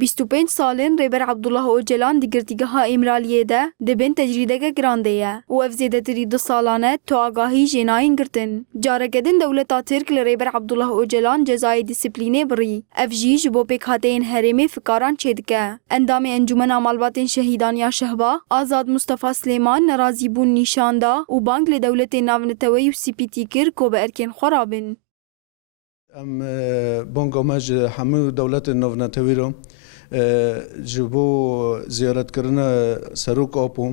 25 سالên Rêber Abdullah Öcalan di girtîgeha Êmiraliyê de dibin tecrîdeke giran de ye û ev zêdetirî 2 salan e tuagahî jê nayên girtin. Careke din dewleta Tirk li Rêber Abdullah Öcalan cezayê dîsîplînê birî. Ev jî ji bo pêkhateyên herêmê fikaran çêdike. Endamê Encûmena Malbatên Şehîdan ya Şehba, Azad Mustafa Slêman nerazîbûn nîşan da û bang li dewletên navnetewê û spîtî kir ku bi erkên xwe rabin. ام بانگا مج همه دولت نوونتوی رو جبو زیارت کردن سروک آپو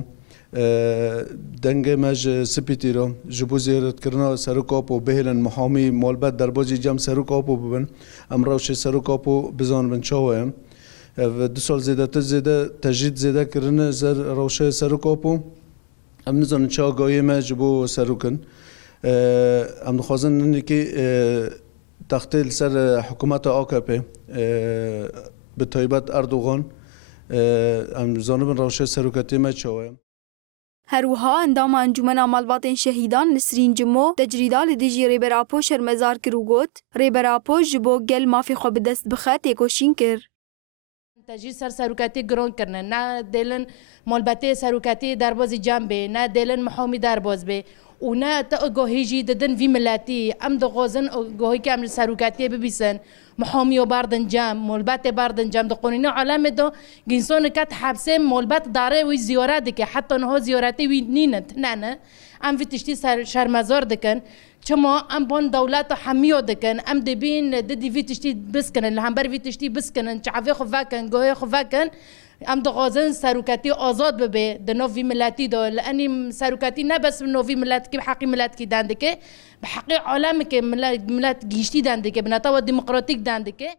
دنگ مج سپیتی رو جبو زیارت کردن سروک آپو بهلن محامی مالبت در بازی جام سروک آپو ببن امروز سروک آپو بزن بن چاویم و 2 سال زیاده تجدید زیاده کردن زر روشه سروک آپو ام نزن چا گاهی مج جبو سروکن ام دخوازن نکی تختیل سر حکومت AKP به تایبەت اردوغان ام زانبن روشه سروکتی ما چاویم. هروها اندام انجمن مالباتên şehîdan Nisrîn Cimo tecrîda li dijî Rêberapo şermezar kir û got Rêberapo ji bo gel mafê xwe bi dest bixe têkoşîn kir. تجی سر سروکتی گران کرنه نه دلن مالبته سروکتی دربازی جنبه نه دلن محامی درباز به و نه تا گاهی جی ددن وی ملتی ام دغازن گاهی که ام سروکتی ببیسن محامی و باردن جام مالبته باردن جام دقونین علامه دو گینسون کات حبسه مالبت داره و زیارت که حتی نه زیارتی وی نینت نه ام وی تشتی شرمزار دکن چما ام بون دولت حمیو دکن ام دبین ددی وی تشتی بسکنن لهمبر وی تشتی بسکنن چعفی خفکن گاهی خفکن ام دغازن سروکتی آزاد ببه د نوی ملتی دو لانی سروکتی نه بس نوی ملت کی بحقی ملت کی دنده که بحقی عالم که ملت گیشتی دنده که بناتوا دموکراتیک دنده که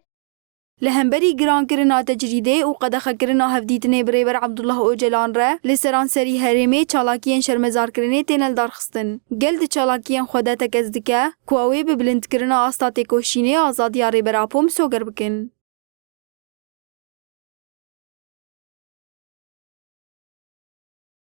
لهمبري گران کرنا تجریده و قدخه کرنا هفدیتنê bi Rêber Abdullah Öcalan re li seranserî herêmê çalakiyên şermezarkirinê tên eldarxistin. Gel di çalakiyên xwe de tekez dike ku ew ê bi bilindkirina asta têkoşînê azadiya Rêberapo misoger bikin.